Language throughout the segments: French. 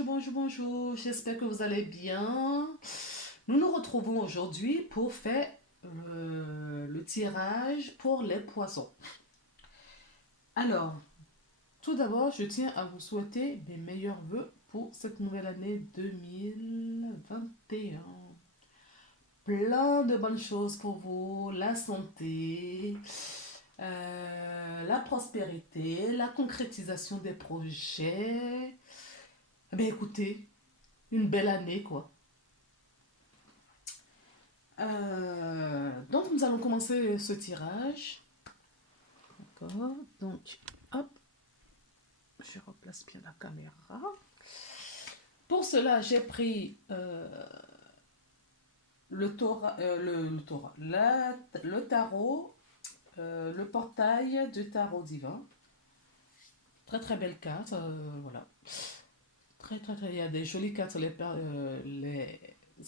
bonjour. J'espère que vous allez bien. Nous nous retrouvons aujourd'hui pour faire le tirage pour les poissons. Alors, tout d'abord, je tiens à vous souhaiter mes meilleurs vœux pour cette nouvelle année 2021. Plein de bonnes choses pour vous, la santé, la prospérité, la concrétisation des projets. Écoutez, une belle année, quoi. Donc, nous allons commencer ce tirage. D'accord. Donc, hop, je replace bien la caméra. Pour cela, j'ai pris le tarot, le portail du tarot divin. Très très belle carte, voilà. Très très très, il y a des jolies cartes. Les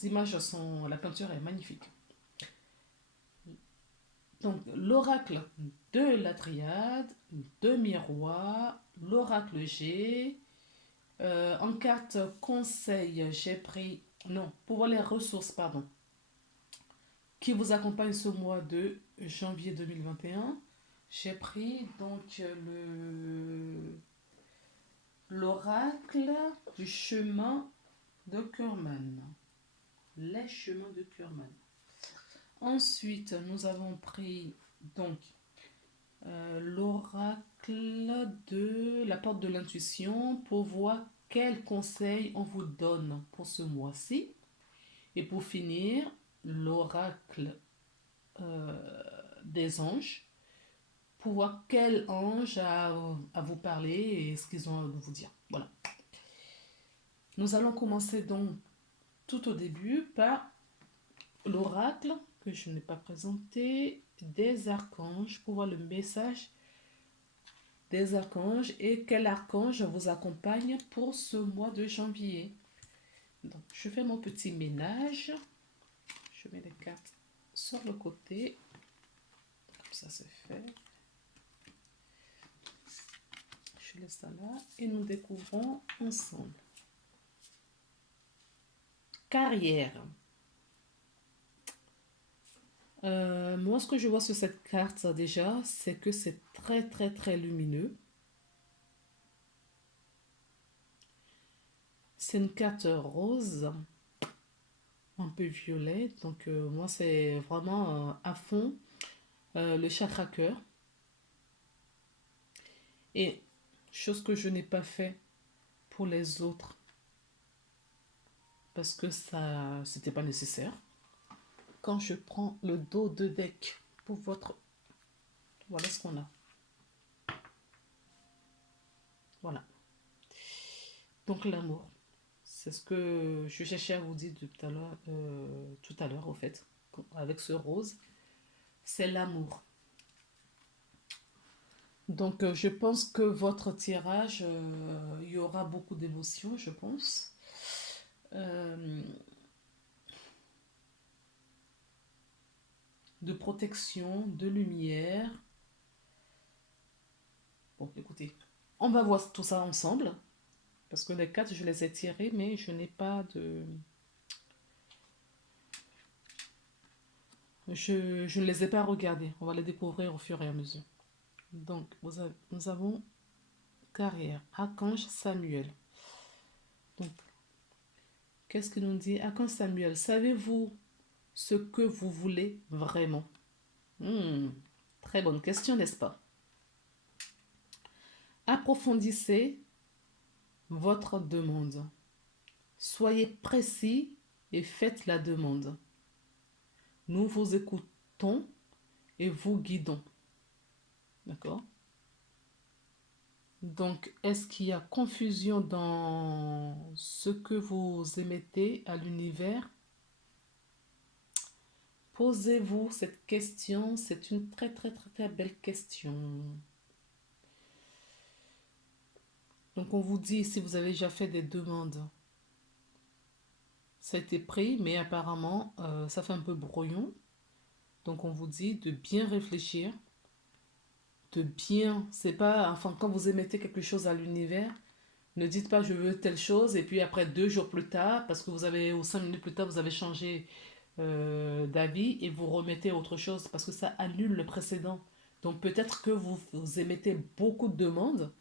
images sont, la peinture est magnifique. Donc, l'oracle de la triade, de miroir, l'oracle G. En carte conseil, j'ai pris, non, pour voir les ressources, pardon, qui vous accompagnent ce mois de janvier 2021. J'ai pris donc l'oracle du chemin de Kurman. Les chemins de Kurman. Ensuite, nous avons pris donc l'oracle de la porte de l'intuition pour voir quels conseils on vous donne pour ce mois-ci. Et pour finir, l'oracle des anges pour voir quel ange a à vous parler et ce qu'ils ont à vous dire. Voilà. Nous allons commencer donc tout au début par l'oracle que je n'ai pas présenté des archanges pour voir le message des archanges et quel archange vous accompagne pour ce mois de janvier. Donc, je fais mon petit ménage. Je mets les cartes sur le côté. Comme ça, c'est fait. Je laisse ça là et nous découvrons ensemble. Carrière. Moi, ce que je vois sur cette carte déjà, c'est que c'est très très très lumineux. C'est une carte rose, un peu violet. Donc moi, c'est vraiment à fond le chakra cœur. Et chose que je n'ai pas fait pour les autres parce que ça, c'était pas nécessaire. Quand je prends le dos de deck pour votre, voilà ce qu'on a. Voilà. Donc l'amour, c'est ce que je cherchais à vous dire tout à l'heure, au fait, avec ce rose, c'est l'amour. Donc je pense que votre tirage, il y aura beaucoup d'émotions, je pense. De protection, de lumière. Bon, écoutez, on va voir tout ça ensemble. Parce que les cartes, je les ai tirées, mais je n'ai pas de... Je ne les ai pas regardées. On va les découvrir au fur et à mesure. Donc, nous avons carrière. Archange Samuel. Donc, qu'est-ce que nous dit Archange Samuel? Savez-vous ce que vous voulez vraiment? Très bonne question, n'est-ce pas? Approfondissez votre demande. Soyez précis et faites la demande. Nous vous écoutons et vous guidons. D'accord? Donc, est-ce qu'il y a confusion dans ce que vous émettez à l'univers? Posez-vous cette question. C'est une très, très, très, très belle question. Donc, on vous dit si vous avez déjà fait des demandes. Ça a été pris, mais apparemment, ça fait un peu brouillon. Donc, on vous dit de bien réfléchir, de bien... C'est pas... Enfin, quand vous émettez quelque chose à l'univers, Ne dites pas je veux telle chose et puis après 2 jours plus tard, parce que vous avez, ou 5 minutes plus tard, vous avez changé d'avis et vous remettez autre chose parce que ça annule le précédent. Donc peut-être que vous émettez beaucoup de demandes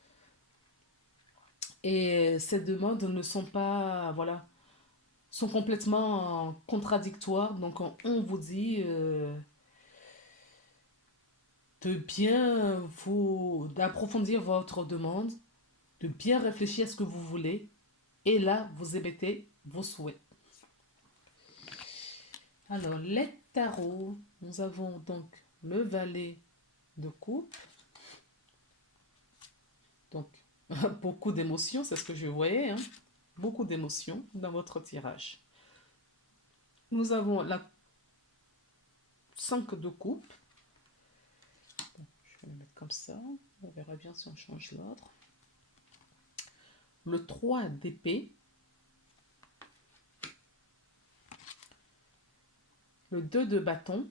et ces demandes ne sont pas, voilà, sont complètement contradictoires. Donc on vous dit de bien d'approfondir votre demande, de bien réfléchir à ce que vous voulez et là vous émettez vos souhaits. Alors les tarots, nous avons donc le valet de coupe, donc beaucoup d'émotions, c'est ce que je voyais, hein? Beaucoup d'émotions dans votre tirage. Nous avons la 5 de coupe. Je vais le mettre comme ça. On verra bien si on change l'ordre. Le 3 d'épée. Le 2 de bâton.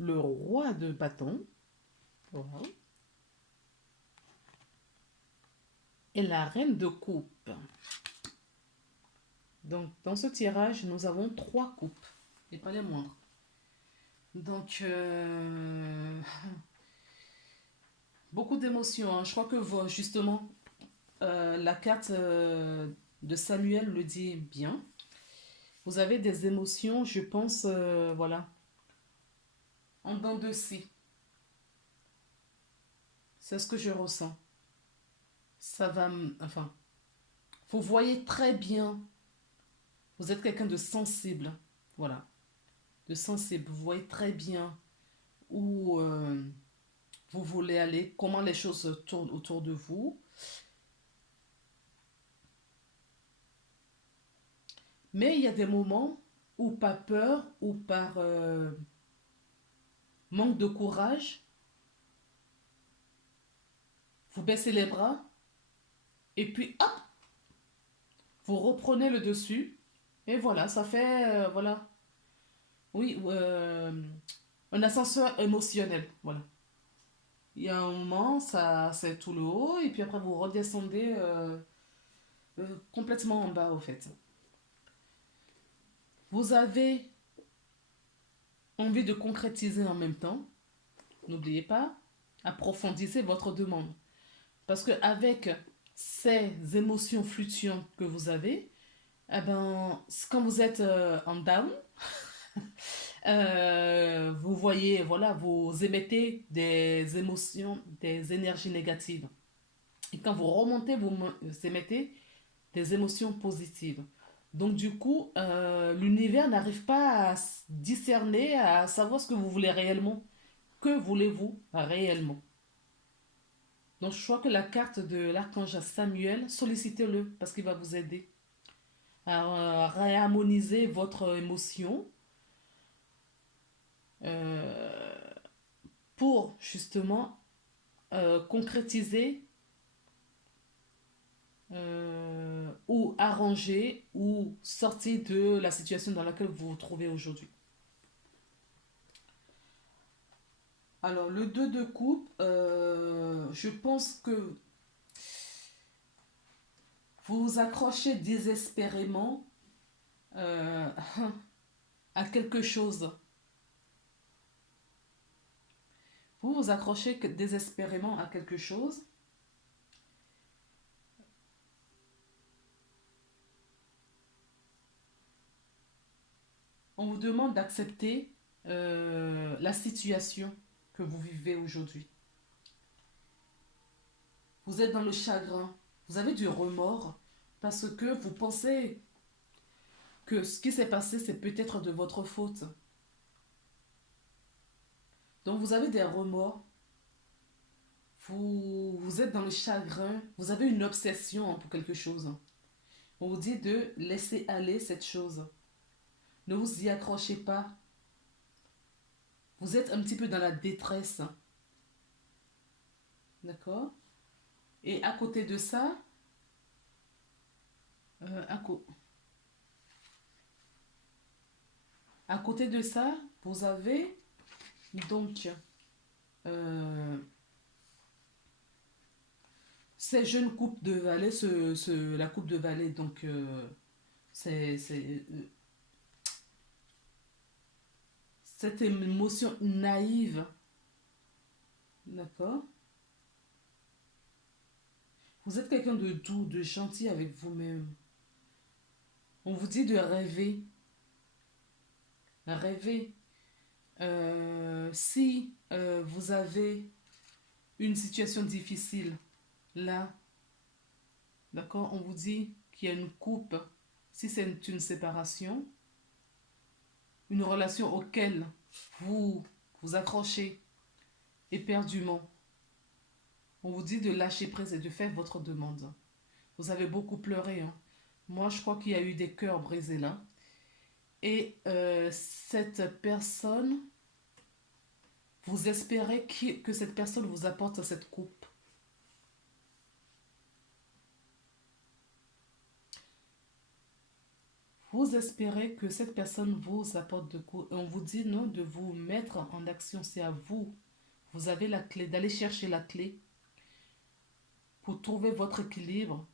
Le roi de bâton. Voilà. Et la reine de coupe. Donc, dans ce tirage, nous avons 3 coupes. Et pas les moindres. Donc, beaucoup d'émotions, hein. Je crois que justement, la carte de Samuel le dit bien. Vous avez des émotions, je pense, voilà, en dents de scie. C'est ce que je ressens. Ça va, enfin, vous voyez très bien. Vous êtes quelqu'un de sensible, voilà, de sensible. Vous voyez très bien où vous voulez aller, comment les choses tournent autour de vous. Mais il y a des moments où par peur ou par manque de courage, vous baissez les bras et puis hop, vous reprenez le dessus et voilà, ça fait voilà, oui, un ascenseur émotionnel, voilà. Il y a un moment, ça c'est tout le haut et puis après vous redescendez complètement en bas au fait. Vous avez envie de concrétiser en même temps. N'oubliez pas, approfondissez votre demande. Parce qu'avec ces émotions fluctuantes que vous avez, eh ben, quand vous êtes en down, vous voyez, voilà, vous émettez des émotions, des énergies négatives. Et quand vous remontez, vous émettez des émotions positives. Donc du coup, l'univers n'arrive pas à discerner, à savoir ce que vous voulez réellement. Que voulez-vous réellement? Donc je crois que la carte de l'archange Samuel, sollicitez-le parce qu'il va vous aider à réharmoniser votre émotion euh, pour justement concrétiser ou arranger ou sortir de la situation dans laquelle vous vous trouvez aujourd'hui. Alors le 2 de coupe, je pense que vous vous accrochez désespérément euh, à quelque chose. Vous vous accrochez désespérément à quelque chose. On vous demande d'accepter la situation que vous vivez aujourd'hui. Vous êtes dans le chagrin, vous avez du remords parce que vous pensez que ce qui s'est passé, c'est peut-être de votre faute. Donc vous avez des remords, vous êtes dans le chagrin, vous avez une obsession pour quelque chose. On vous dit de laisser aller cette chose. Ne vous y accrochez pas. Vous êtes un petit peu dans la détresse. D'accord? Et à côté de ça, euh, à, co- à côté de ça, vous avez donc euh, ces jeunes coupes de Valets, la coupe de Valets, donc c'est cette émotion naïve, d'accord? Vous êtes quelqu'un de doux, de gentil avec vous-même. On vous dit de rêver, rêver. Si vous avez une situation difficile, là, d'accord, on vous dit qu'il y a une coupe. Si c'est une séparation, une relation auquel vous vous accrochez éperdument, on vous dit de lâcher prise et de faire votre demande. Vous avez beaucoup pleuré, hein. Moi, je crois qu'il y a eu des cœurs brisés là. Et cette personne, vous espérez que cette personne vous apporte cette coupe. Vous espérez que cette personne vous apporte de coups. Et on vous dit non de vous mettre en action. C'est à vous. Vous avez la clé, d'aller chercher la clé pour trouver votre équilibre.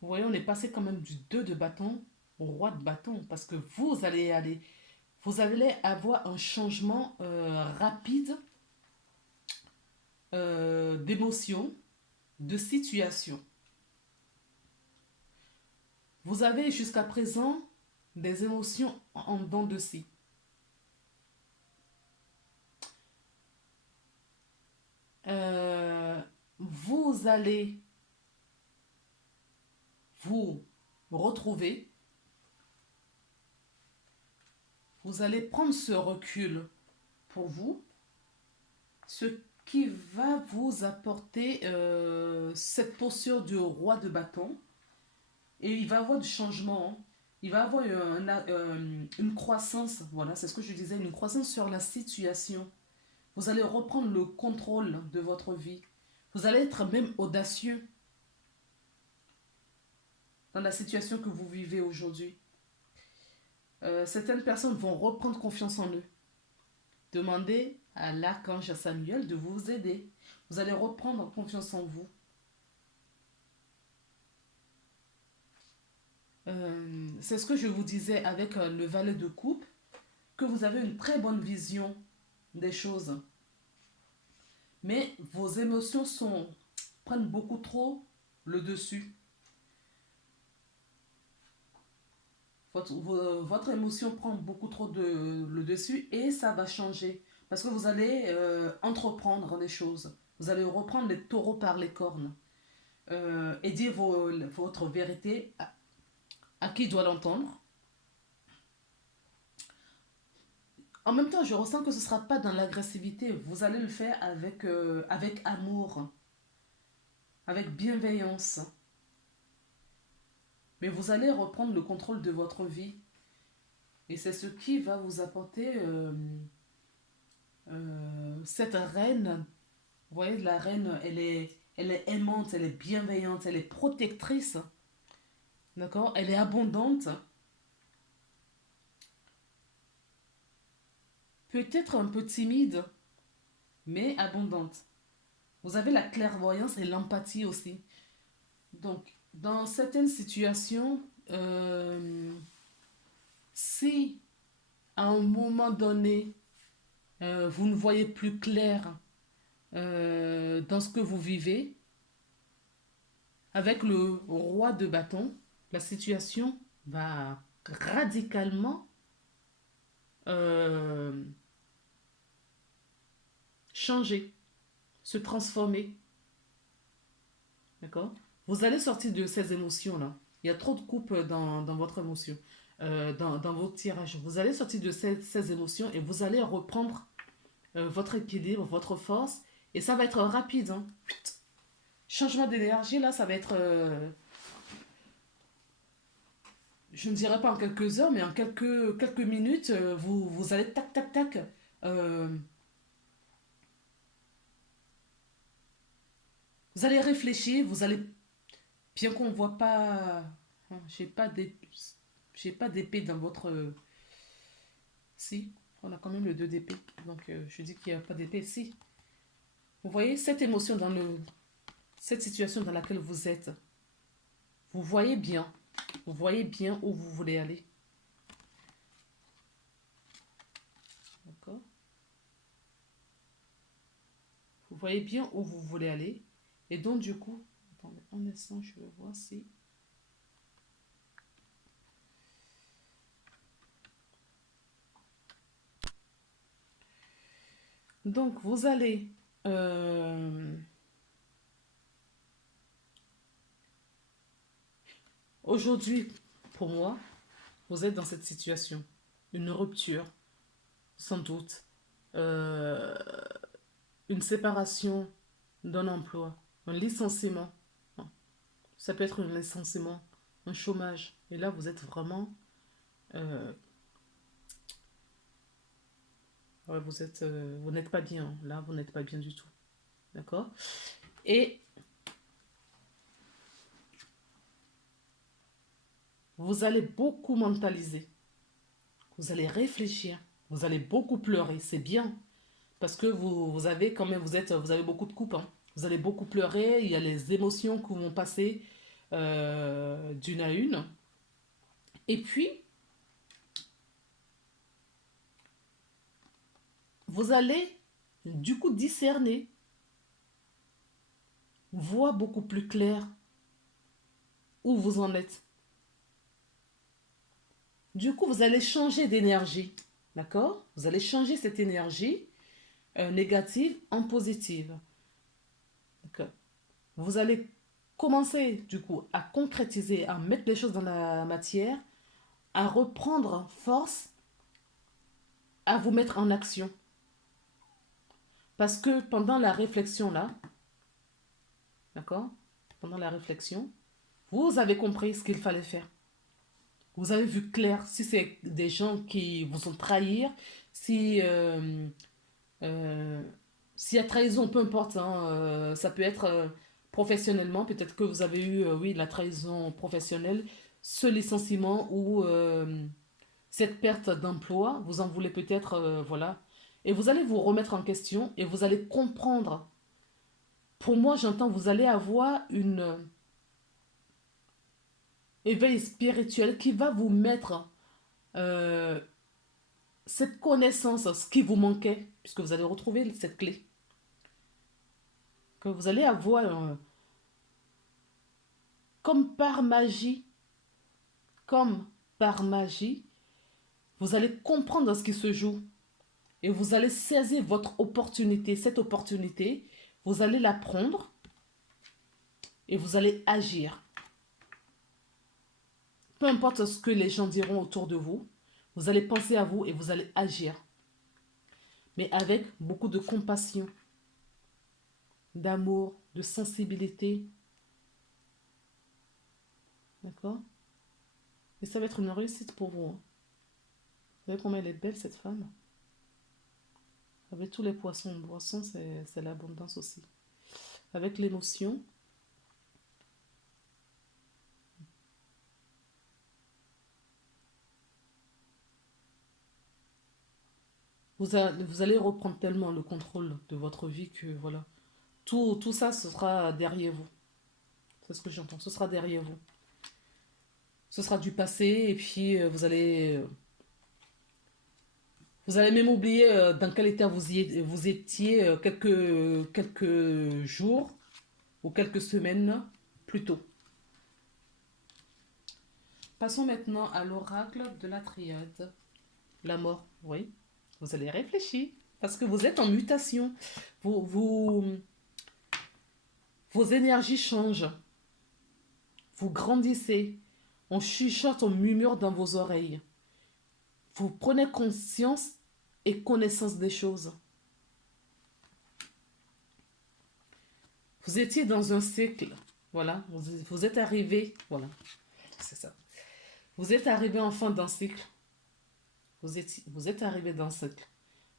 Vous voyez, on est passé quand même du 2 de bâton au roi de bâton. Parce que vous allez avoir un changement rapide d'émotion, de situation. Vous avez jusqu'à présent des émotions en dents de scie. Vous allez vous retrouver, vous allez prendre ce recul pour vous, ce qui va vous apporter cette posture du roi de bâton. Et il va y avoir du changement, hein. Il va y avoir une croissance, voilà, c'est ce que je disais, une croissance sur la situation. Vous allez reprendre le contrôle de votre vie. Vous allez être même audacieux dans la situation que vous vivez aujourd'hui. Certaines personnes vont reprendre confiance en eux. Demandez à l'archange Samuel de vous aider. Vous allez reprendre confiance en vous. C'est ce que je vous disais avec le valet de coupe, que vous avez une très bonne vision des choses. Mais vos émotions prennent beaucoup trop le dessus. Votre émotion prend beaucoup trop le dessus et ça va changer. Parce que vous allez entreprendre des choses. Vous allez reprendre les taureaux par les cornes. Et dire votre vérité à qui doit l'entendre. En même temps, je ressens que ce ne sera pas dans l'agressivité. Vous allez le faire avec amour, avec bienveillance. Mais vous allez reprendre le contrôle de votre vie. Et c'est ce qui va vous apporter cette reine. Vous voyez, la reine, elle est aimante, elle est bienveillante, elle est protectrice. D'accord? Elle est abondante. Peut-être un peu timide, mais abondante. Vous avez la clairvoyance et l'empathie aussi. Donc, dans certaines situations, si à un moment donné, vous ne voyez plus clair dans ce que vous vivez, avec le roi de bâton, la situation va radicalement euh, changer, se transformer. D'accord? Vous allez sortir de ces émotions-là. Il y a trop de coupes dans votre émotion, dans vos tirages. Vous allez sortir de ces émotions et vous allez reprendre votre équilibre, votre force. Et ça va être rapide, hein. Changement d'énergie, là, ça va être, je ne dirais pas en quelques heures, mais en quelques minutes, vous allez tac, tac, tac. euh, vous allez réfléchir, vous allez, bien qu'on ne voit pas, hein, j'ai pas d'épée dans votre, Si, on a quand même le 2 d'épée. Donc, je dis qu'il n'y a pas d'épée. Si. Vous voyez cette émotion cette situation dans laquelle vous êtes. Vous voyez bien. Vous voyez bien où vous voulez aller. D'accord? Vous voyez bien où vous voulez aller. Et donc, du coup, attendez un instant, je vais voir si... Donc, vous allez... aujourd'hui, pour moi, vous êtes dans cette situation. Une rupture, sans doute. Euh, une séparation d'un emploi. Un licenciement. Ça peut être un licenciement, un chômage. Et là, vous êtes vraiment... ouais, vous n'êtes pas bien. Là, vous n'êtes pas bien du tout. D'accord? Et vous allez beaucoup mentaliser. Vous allez réfléchir. Vous allez beaucoup pleurer. C'est bien. Parce que vous avez quand même, vous avez beaucoup de coupes. Hein. Vous allez beaucoup pleurer. Il y a les émotions qui vont passer d'une à une. Et puis, vous allez du coup discerner, voir beaucoup plus clair où vous en êtes. Du coup, vous allez changer d'énergie. D'accord? Vous allez changer cette énergie négative en positive. D'accord? Vous allez commencer du coup à concrétiser, à mettre les choses dans la matière, à reprendre force, à vous mettre en action. Parce que pendant la réflexion là, d'accord? Pendant la réflexion, vous avez compris ce qu'il fallait faire. Vous avez vu clair si c'est des gens qui vous ont trahi, si euh, s'il y a trahison, peu importe, hein, ça peut être professionnellement, peut-être que vous avez eu, oui, la trahison professionnelle, ce licenciement ou cette perte d'emploi, vous en voulez peut-être, voilà. Et vous allez vous remettre en question et vous allez comprendre. Pour moi, j'entends, vous allez avoir une éveil spirituel qui va vous mettre euh, cette connaissance, ce qui vous manquait, puisque vous allez retrouver cette clé, que vous allez avoir comme par magie, comme par magie, vous allez comprendre ce qui se joue et vous allez saisir votre opportunité. Cette opportunité, vous allez la prendre et vous allez agir. Peu importe ce que les gens diront autour de vous, vous allez penser à vous et vous allez agir. Mais avec beaucoup de compassion, d'amour, de sensibilité. D'accord? Et ça va être une réussite pour vous. Hein. Vous savez combien elle est belle, cette femme? Avec tous les poissons en boisson, c'est l'abondance aussi. Avec l'émotion, vous allez reprendre tellement le contrôle de votre vie que voilà. Tout ça, ce sera derrière vous. C'est ce que j'entends. Ce sera derrière vous. Ce sera du passé et puis vous allez même oublier dans quel état vous étiez quelques jours ou quelques semaines plus tôt. Passons maintenant à l'oracle de la triade. La mort, oui. Vous allez réfléchir parce que vous êtes en mutation. Vous, vous, vos énergies changent. Vous grandissez. On chuchote, on murmure dans vos oreilles. Vous prenez conscience et connaissance des choses. Vous étiez dans un cycle. Voilà. Vous êtes arrivé. Voilà. C'est ça. Vous êtes arrivé en fin d'un cycle. Vous êtes arrivé dans ce cycle.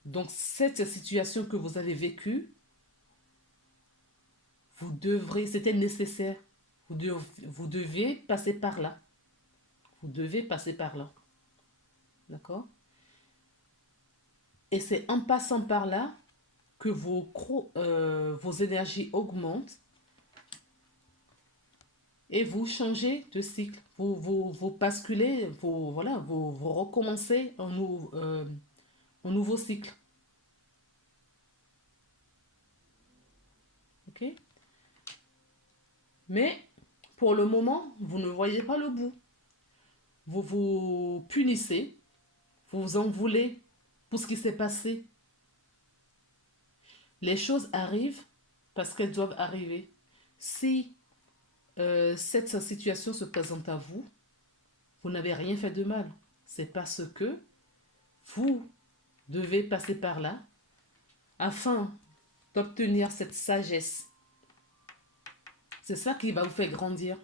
Donc, cette situation que vous avez vécue, c'était nécessaire. Vous devez passer par là. Vous devez passer par là. D'accord? Et c'est en passant par là que vos énergies augmentent et vous changez de cycle. Vous basculez, voilà, vous recommencez un nouveau cycle. Ok? Mais pour le moment, vous ne voyez pas le bout. Vous vous punissez, vous vous en voulez pour ce qui s'est passé. Les choses arrivent parce qu'elles doivent arriver. Si cette situation se présente à vous, vous n'avez rien fait de mal. C'est parce que vous devez passer par là afin d'obtenir cette sagesse. C'est ça qui va vous faire grandir.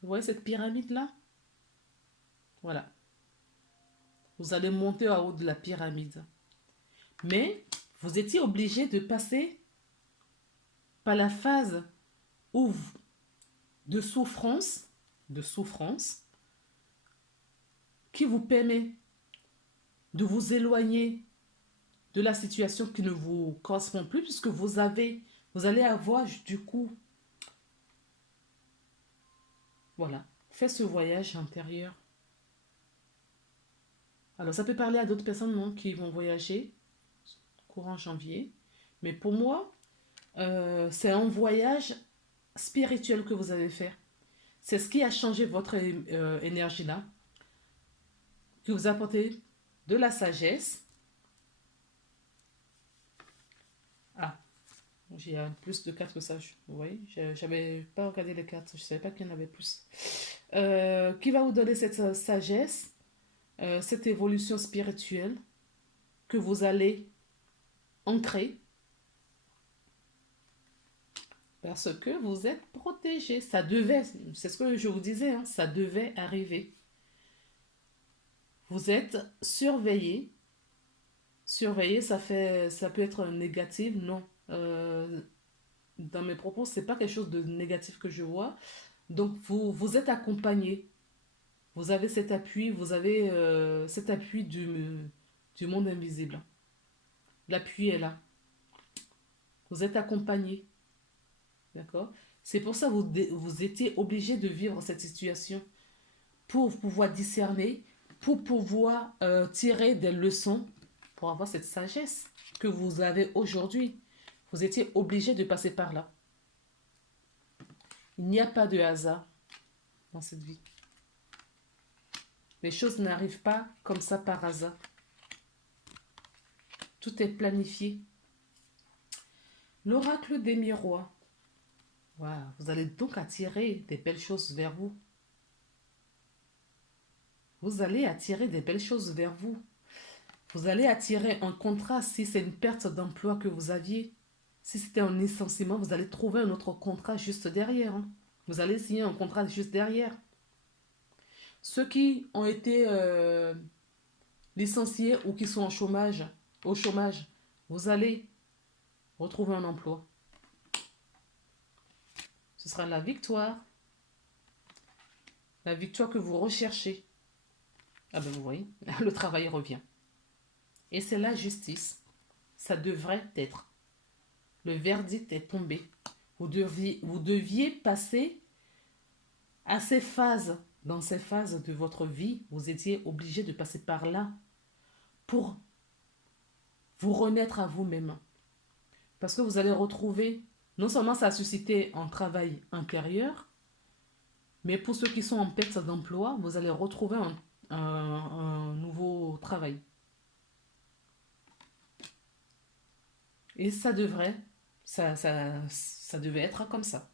Vous voyez cette pyramide-là? Voilà. Vous allez monter en haut de la pyramide. Mais vous étiez obligé de passer par la phase où de souffrance qui vous permet de vous éloigner de la situation qui ne vous correspond plus, puisque vous allez avoir du coup, voilà, fait ce voyage intérieur. Alors ça peut parler à d'autres personnes non, qui vont voyager courant janvier, mais pour moi, c'est un voyage spirituel que vous allez faire. C'est ce qui a changé votre énergie là, qui vous a apporté de la sagesse. Ah, j'ai plus de 4 que ça. Vous voyez, j'avais pas regardé les 4, je savais pas qu'il y en avait plus. Qui va vous donner cette sagesse, cette évolution spirituelle que vous allez ancrer parce que vous êtes protégé. Ça devait, c'est ce que je vous disais, hein, ça devait arriver. Vous êtes surveillé. Surveiller, ça peut être négatif, non. Dans mes propos, c'est pas quelque chose de négatif que je vois. Donc, vous êtes accompagné. Vous avez cet appui, vous avez cet appui du monde invisible. L'appui est là. Vous êtes accompagné. D'accord? C'est pour ça que vous étiez obligé de vivre cette situation pour pouvoir discerner, pour pouvoir tirer des leçons, pour avoir cette sagesse que vous avez aujourd'hui. Vous étiez obligé de passer par là. Il n'y a pas de hasard dans cette vie. Les choses n'arrivent pas comme ça par hasard. Tout est planifié. L'oracle des miroirs. Wow. Vous allez donc attirer des belles choses vers vous. Vous allez attirer des belles choses vers vous. Vous allez attirer un contrat si c'est une perte d'emploi que vous aviez. Si c'était un licenciement, vous allez trouver un autre contrat juste derrière. Hein. Vous allez signer un contrat juste derrière. Ceux qui ont été licenciés ou qui sont au chômage, vous allez retrouver un emploi. Ce sera la victoire que vous recherchez. Ah ben vous voyez, le travail revient. Et c'est la justice. Ça devrait être. Le verdict est tombé. Vous deviez passer à ces phases. Dans ces phases de votre vie, vous étiez obligé de passer par là pour vous renaître à vous-même. Parce que vous allez retrouver, non seulement ça a suscité un travail intérieur, mais pour ceux qui sont en perte d'emploi, vous allez retrouver un nouveau travail. Et ça devrait, ça devait être comme ça.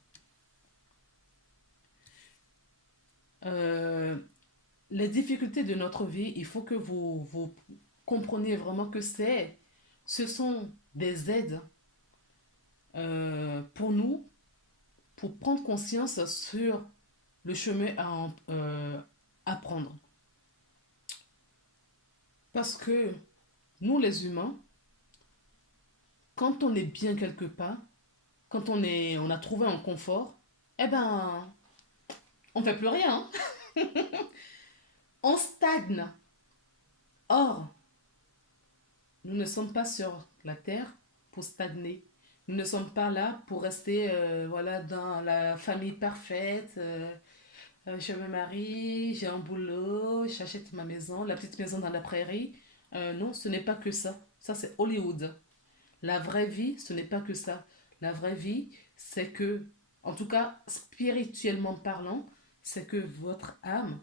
Les difficultés de notre vie, il faut que vous compreniez vraiment que ce sont des aides pour nous, pour prendre conscience sur le chemin à prendre. Parce que nous, les humains, quand on est bien quelque part, quand on a trouvé un confort, eh ben, on ne fait plus rien. On stagne. Or, Nous ne sommes pas sur la terre pour stagner. Nous ne sommes pas là pour rester voilà, dans la famille parfaite. Je me marie, j'ai un boulot, j'achète ma maison, la petite maison dans la prairie. Non, ce n'est pas que ça. Ça, c'est Hollywood. La vraie vie, ce n'est pas que ça. La vraie vie, c'est que, en tout cas, spirituellement parlant, c'est que votre âme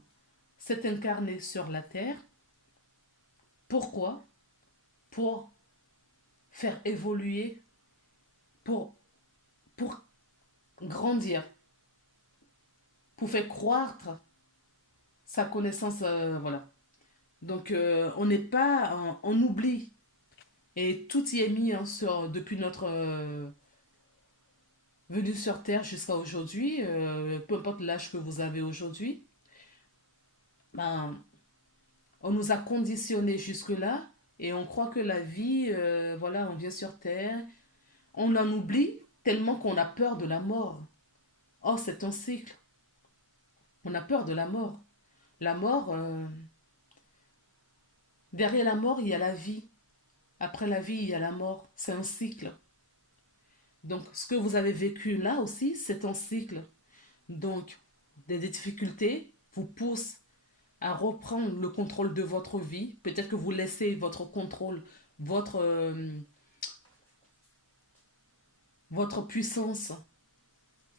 s'est incarnée sur la terre. Pourquoi? Pour faire évoluer, pour, pour grandir, pour faire croître sa connaissance. Voilà. Donc, on n'est pas, on oublie. Et tout y est mis hein, depuis notre venue sur Terre jusqu'à aujourd'hui, peu importe l'âge que vous avez aujourd'hui. Ben, on nous a conditionnés jusque-là et on croit que la vie, voilà, on vient sur Terre, on en oublie tellement qu'on a peur de la mort. Or, c'est un cycle. On a peur de la mort. La mort, derrière la mort, il y a la vie. Après la vie, il y a la mort. C'est un cycle. Donc, ce que vous avez vécu là aussi, c'est un cycle. Donc, des difficultés vous poussent à reprendre le contrôle de votre vie. Peut-être que vous laissez votre contrôle, votre, votre puissance,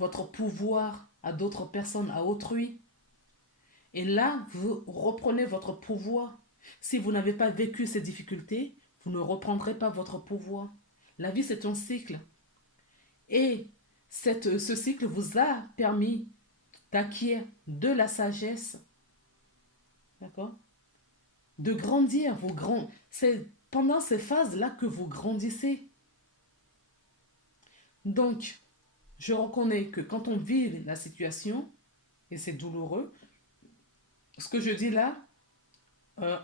votre pouvoir à d'autres personnes, à autrui. Et là, vous reprenez votre pouvoir. Si vous n'avez pas vécu ces difficultés, vous ne reprendrez pas votre pouvoir. La vie, c'est un cycle. Et ce cycle vous a permis d'acquérir de la sagesse, d'accord? De grandir. C'est pendant ces phases-là que vous grandissez. Donc, je reconnais que quand on vit la situation, et c'est douloureux, ce que je dis là,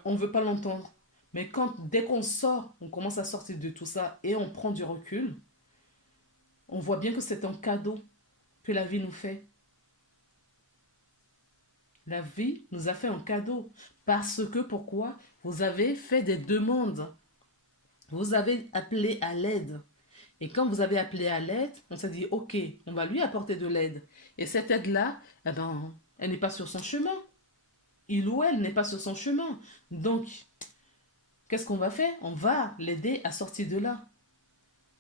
on ne veut pas l'entendre. Mais dès qu'on sort, on commence à sortir de tout ça et on prend du recul, on voit bien que c'est un cadeau que la vie nous fait. La vie nous a fait un cadeau. Parce que pourquoi? Vous avez fait des demandes. Vous avez appelé à l'aide. Et quand vous avez appelé à l'aide, on s'est dit, ok, on va lui apporter de l'aide. Et cette aide-là, eh ben, elle n'est pas sur son chemin. Il ou elle n'est pas sur son chemin. Donc, qu'est-ce qu'on va faire? On va l'aider à sortir de là.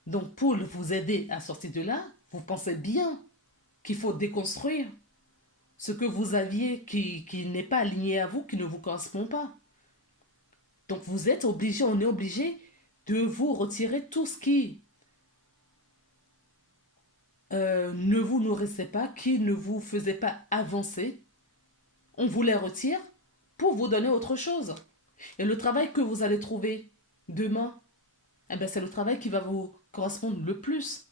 Donc, pour vous aider à sortir de là, vous pensez bien qu'il faut déconstruire ce que vous aviez qui n'est pas aligné à vous, qui ne vous correspond pas. Donc, vous êtes obligé, on est obligé de vous retirer tout ce qui ne vous nourrissait pas, qui ne vous faisait pas avancer. On vous les retire pour vous donner autre chose. Et le travail que vous allez trouver demain, eh ben, c'est le travail qui va vous correspondre le plus.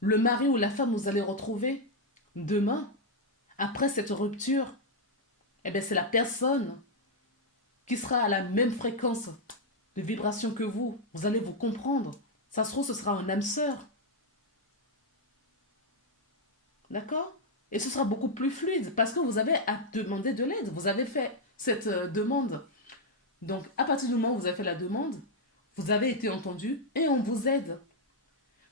Le mari ou la femme que vous allez retrouver demain, après cette rupture, eh ben, c'est la personne qui sera à la même fréquence de vibration que vous. Vous allez vous comprendre. Ça se trouve, ce sera un âme sœur. D'accord? Et ce sera beaucoup plus fluide parce que vous avez à demander de l'aide. Vous avez fait cette demande. Donc, à partir du moment où vous avez fait la demande, vous avez été entendu et on vous aide.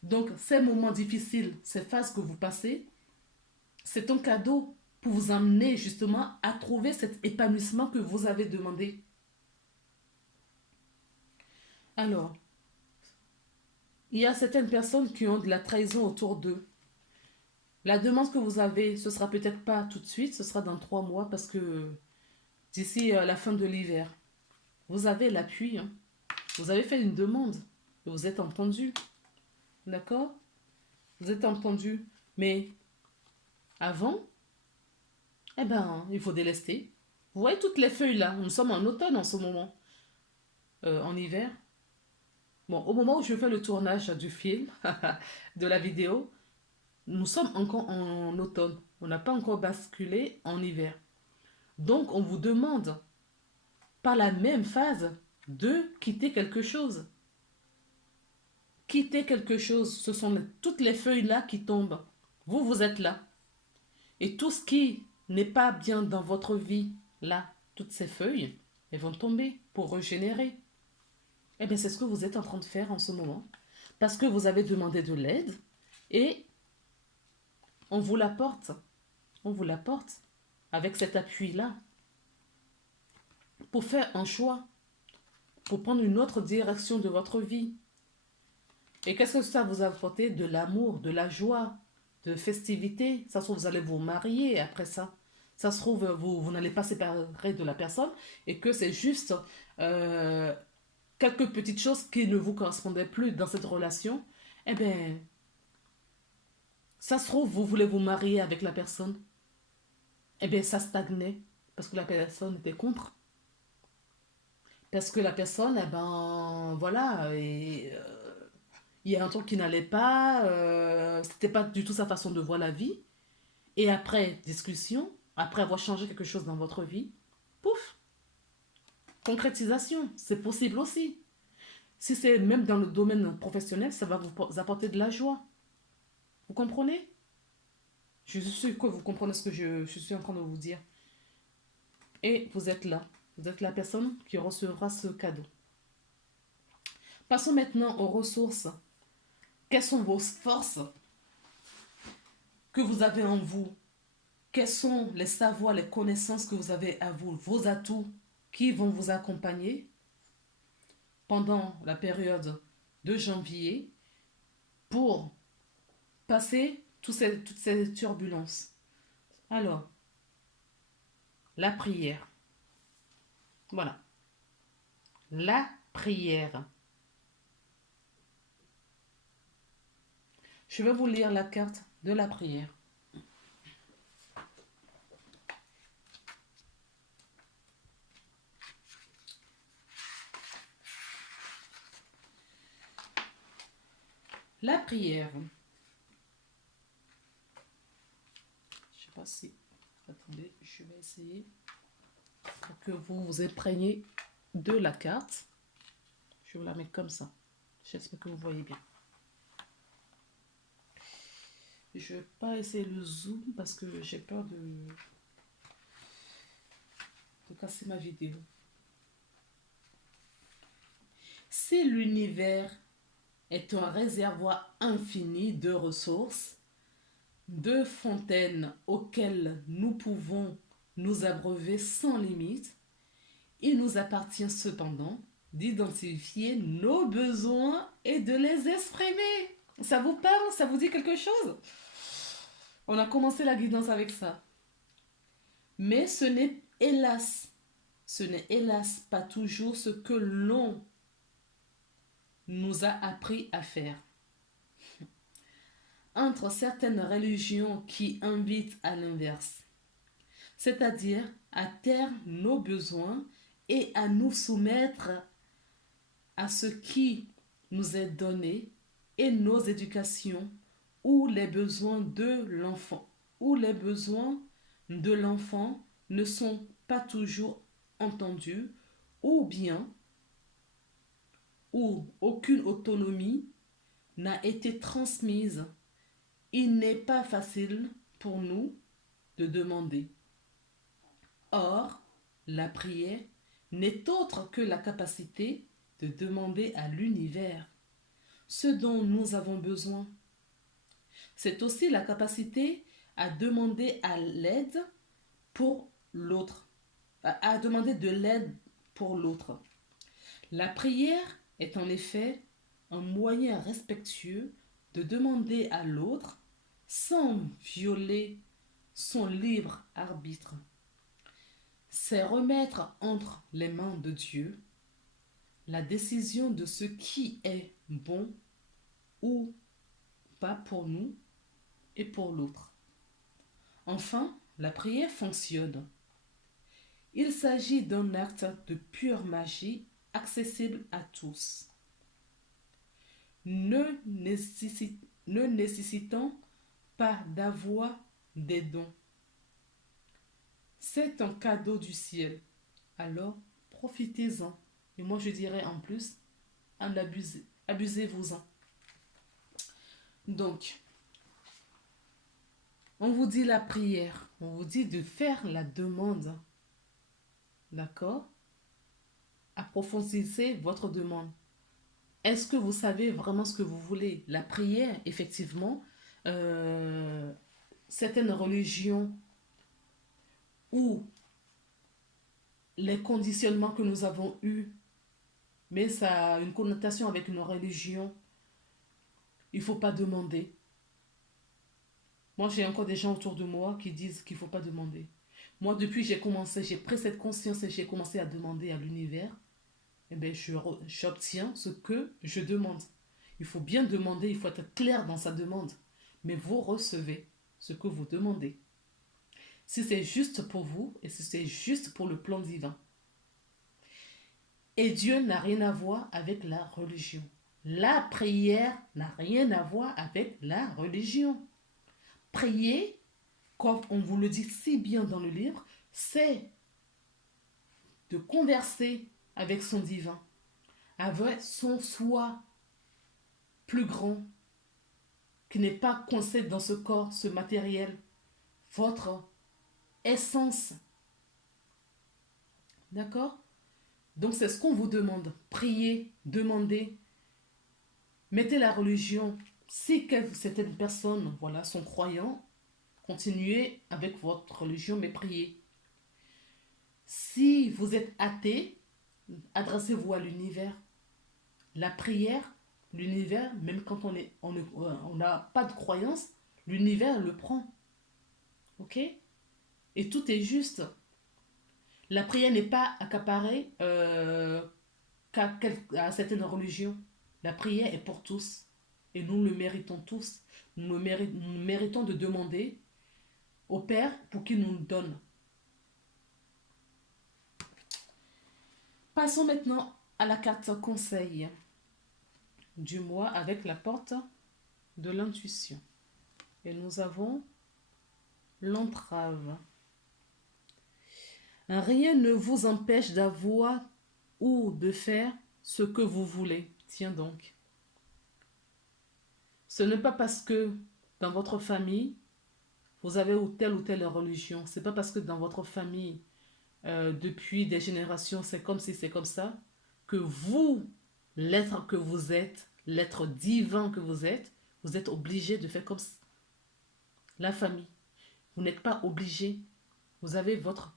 Donc, ces moments difficiles, ces phases que vous passez, c'est un cadeau pour vous amener justement à trouver cet épanouissement que vous avez demandé. Alors, il y a certaines personnes qui ont de la trahison autour d'eux. La demande que vous avez, ce sera peut-être pas tout de suite, ce sera dans 3 mois parce que d'ici la fin de l'hiver, vous avez l'appui. Hein. Vous avez fait une demande et vous êtes entendu. D'accord? Vous êtes entendu. Mais avant, eh ben, il faut délester. Vous voyez toutes les feuilles là. Nous sommes en automne en ce moment. En hiver. Bon, au moment où je fais le tournage du film, de la vidéo, nous sommes encore en automne. On n'a pas encore basculé en hiver. Donc, on vous demande, par la même phase, de quitter quelque chose. Quitter quelque chose, ce sont toutes les feuilles là qui tombent. Vous, vous êtes là. Et tout ce qui n'est pas bien dans votre vie, là, toutes ces feuilles, elles vont tomber pour régénérer. Eh bien, c'est ce que vous êtes en train de faire en ce moment. Parce que vous avez demandé de l'aide et on vous l'apporte. On vous l'apporte avec cet appui-là pour faire un choix, pour prendre une autre direction de votre vie. Et qu'est-ce que ça vous a apporté? De l'amour, de la joie, de festivité. Ça se trouve, vous allez vous marier après ça. Ça se trouve, vous n'allez pas séparer de la personne et que c'est juste euh, quelques petites choses qui ne vous correspondaient plus dans cette relation. Eh bien, ça se trouve, vous voulez vous marier avec la personne. Eh bien, ça stagnait parce que la personne était contre. Parce que la personne, eh ben, voilà, il y a un truc qui n'allait pas, c'était pas du tout sa façon de voir la vie. Et après discussion, après avoir changé quelque chose dans votre vie, pouf, concrétisation, c'est possible aussi. Si c'est même dans le domaine professionnel, ça va vous apporter de la joie. Vous comprenez? Je suis sûre que vous comprenez ce que je suis en train de vous dire. Et vous êtes là. Vous êtes la personne qui recevra ce cadeau. Passons maintenant aux ressources. Quelles sont vos forces que vous avez en vous? Quels sont les savoirs, les connaissances que vous avez à vous, vos atouts qui vont vous accompagner pendant la période de janvier pour passer toutes ces turbulences? Alors, la prière. Voilà. La prière. Je vais vous lire la carte de la prière. La prière. Je ne sais pas si... Attendez, je vais essayer pour que vous vous imprégniez de la carte. Je vous la mets comme ça. J'espère que vous voyez bien. Je ne vais pas essayer le zoom parce que j'ai peur de casser ma vidéo. Si l'univers est un réservoir infini de ressources, de fontaines auxquelles nous pouvons nous abreuver sans limite, il nous appartient cependant d'identifier nos besoins et de les exprimer. Ça vous parle? Ça vous dit quelque chose? On a commencé la guidance avec ça. Mais ce n'est hélas pas toujours ce que l'on nous a appris à faire. Entre certaines religions qui invitent à l'inverse, c'est-à-dire à taire nos besoins et à nous soumettre à ce qui nous est donné et nos éducations ou les besoins de l'enfant ne sont pas toujours entendus ou bien où aucune autonomie n'a été transmise, il n'est pas facile pour nous de demander. Or, la prière n'est autre que la capacité de demander à l'univers ce dont nous avons besoin. C'est aussi la capacité à demander à l'aide pour l'autre, à demander de l'aide pour l'autre. La prière est en effet un moyen respectueux de demander à l'autre sans violer son libre arbitre. C'est remettre entre les mains de Dieu la décision de ce qui est bon ou pas pour nous et pour l'autre. Enfin, la prière fonctionne. Il s'agit d'un acte de pure magie accessible à tous, ne nécessitant pas d'avoir des dons. C'est un cadeau du ciel. Alors, profitez-en. Et moi, je dirais en plus, en abusez-vous-en. Donc, on vous dit la prière, on vous dit de faire la demande. D'accord? Approfondissez votre demande. Est-ce que vous savez vraiment ce que vous voulez? La prière, effectivement, euh, certaines religions ou les conditionnements que nous avons eus, mais ça a une connotation avec une religion, il ne faut pas demander. Moi, j'ai encore des gens autour de moi qui disent qu'il ne faut pas demander. Moi, depuis que j'ai commencé, j'ai pris cette conscience et j'ai commencé à demander à l'univers, eh bien, j'obtiens ce que je demande. Il faut bien demander, il faut être clair dans sa demande. Mais vous recevez ce que vous demandez. Si c'est juste pour vous et si c'est juste pour le plan divin. Et Dieu n'a rien à voir avec la religion. La prière n'a rien à voir avec la religion. Prier, comme on vous le dit si bien dans le livre, c'est de converser avec son divin, avec son soi plus grand, qui n'est pas coincé dans ce corps, ce matériel, votre essence. D'accord? Donc c'est ce qu'on vous demande. Priez, demandez, mettez la religion. Si certaines personnes voilà, sont croyants, continuez avec votre religion, mais priez. Si vous êtes athée, adressez-vous à l'univers. La prière, l'univers, même quand on n'a pas de croyance, l'univers le prend. Ok? Et tout est juste. La prière n'est pas accaparée à certaines religions. La prière est pour tous. Et nous le méritons tous. Nous méritons de demander au Père pour qu'il nous donne. Passons maintenant à la carte conseil du mois avec la porte de l'intuition. Et nous avons l'entrave. Rien ne vous empêche d'avoir ou de faire ce que vous voulez. Tiens donc. Ce n'est pas parce que dans votre famille, vous avez ou telle religion. C'est pas parce que dans votre famille, depuis des générations, c'est comme si c'est comme ça, que vous, l'être que vous êtes, l'être divin que vous êtes obligé de faire comme la famille. Vous n'êtes pas obligé. Vous avez votre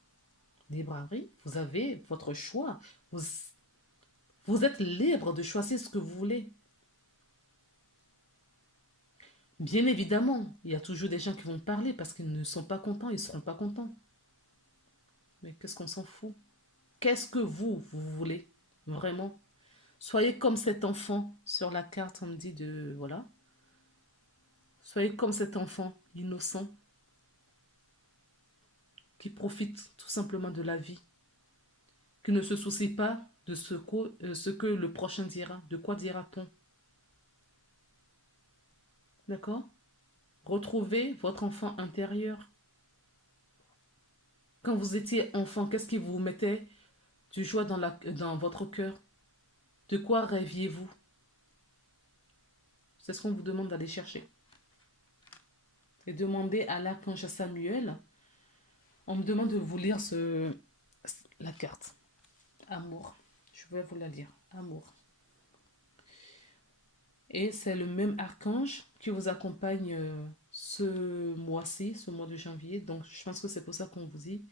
libre arbitre, vous avez votre choix. Vous êtes libre de choisir ce que vous voulez. Bien évidemment, il y a toujours des gens qui vont parler parce qu'ils ne sont pas contents, ils ne seront pas contents. Mais qu'est-ce qu'on s'en fout? Qu'est-ce que vous voulez vraiment? Soyez comme cet enfant sur la carte, on me dit de... Voilà. Soyez comme cet enfant innocent qui profite tout simplement de la vie, qui ne se soucie pas de ce que le prochain dira. De quoi dira-t-on? D'accord? Retrouvez votre enfant intérieur. Quand vous étiez enfant, qu'est-ce qui vous mettait du joie dans votre cœur? De quoi rêviez-vous? C'est ce qu'on vous demande d'aller chercher. Et demandez à l'archange Samuel. On me demande de vous lire la carte. Amour. Je vais vous la lire. Amour. Et c'est le même archange qui vous accompagne ce mois-ci, ce mois de janvier. Donc je pense que c'est pour ça qu'on vous dit,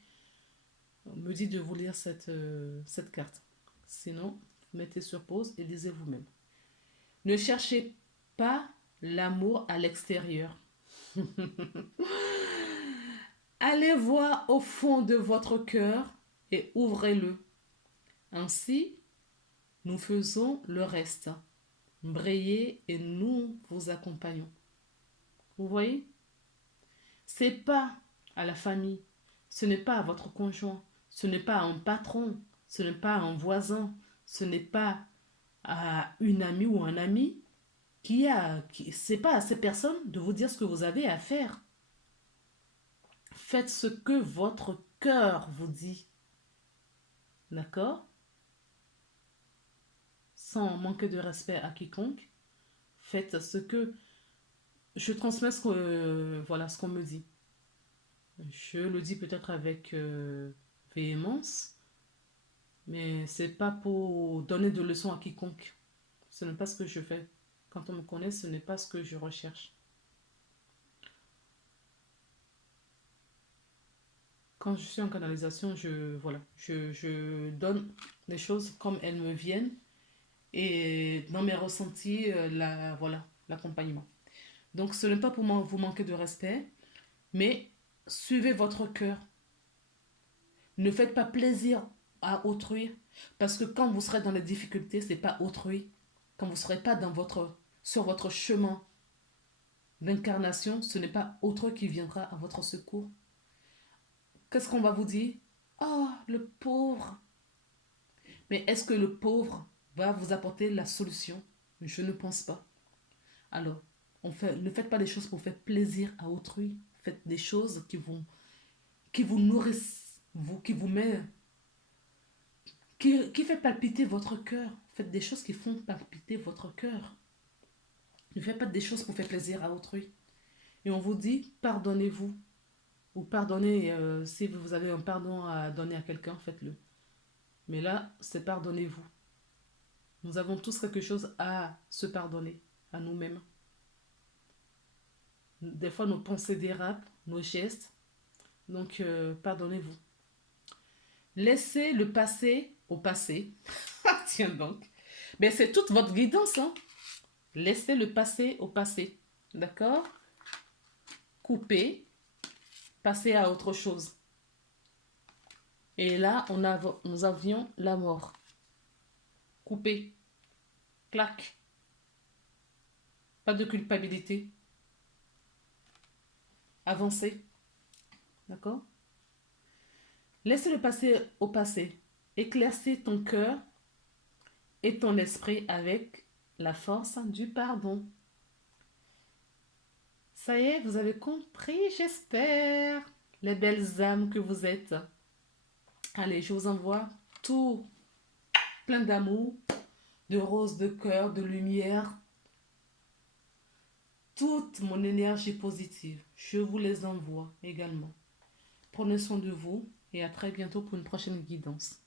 on me dit de vous lire cette carte. Sinon, mettez sur pause et lisez vous-même. Ne cherchez pas l'amour à l'extérieur. Allez voir au fond de votre cœur et ouvrez-le. Ainsi, nous faisons le reste. Brillez et nous vous accompagnons. Vous voyez? C'est pas à la famille, ce n'est pas à votre conjoint, ce n'est pas à un patron, ce n'est pas à un voisin, ce n'est pas à une amie ou un ami c'est pas à ces personnes de vous dire ce que vous avez à faire. Faites ce que votre cœur vous dit. D'accord? Sans manquer de respect à quiconque. Faites ce que... Je transmets voilà, ce qu'on me dit. Je le dis peut-être avec véhémence, mais c'est pas pour donner de leçons à quiconque. Ce n'est pas ce que je fais. Quand on me connaît, ce n'est pas ce que je recherche. Quand je suis en canalisation, je donne les choses comme elles me viennent et dans mes ressentis, l'accompagnement. Donc, ce n'est pas pour vous manquer de respect, mais suivez votre cœur. Ne faites pas plaisir à autrui, parce que quand vous serez dans les difficultés, ce n'est pas autrui. Quand vous ne serez pas sur votre chemin d'incarnation, ce n'est pas autrui qui viendra à votre secours. Qu'est-ce qu'on va vous dire? Oh, le pauvre. Mais est-ce que le pauvre va vous apporter la solution? Je ne pense pas. Alors, ne faites pas des choses pour faire plaisir à autrui. Faites des choses qui vous nourrissent, qui vous met, qui fait palpiter votre cœur. Faites des choses qui font palpiter votre cœur. Ne faites pas des choses pour faire plaisir à autrui. Et on vous dit, pardonnez-vous. Ou pardonnez, si vous avez un pardon à donner à quelqu'un, faites-le. Mais là, c'est pardonnez-vous. Nous avons tous quelque chose à se pardonner, à nous-mêmes. Des fois, nos pensées dérapent, nos gestes. Donc, pardonnez-vous. Laissez le passé au passé. Tiens donc. Mais c'est toute votre guidance. Hein? Laissez le passé au passé. D'accord? Coupez. Passez à autre chose. Et là, nous avions la mort. Coupez. Clac. Pas de culpabilité. Avancez. D'accord? Laissez le passé au passé. Éclaircis ton cœur et ton esprit avec la force du pardon. Ça y est, vous avez compris, j'espère, les belles âmes que vous êtes. Allez, je vous envoie tout plein d'amour, de roses, de cœur, de lumière. Toute mon énergie positive, je vous les envoie également. Prenez soin de vous et à très bientôt pour une prochaine guidance.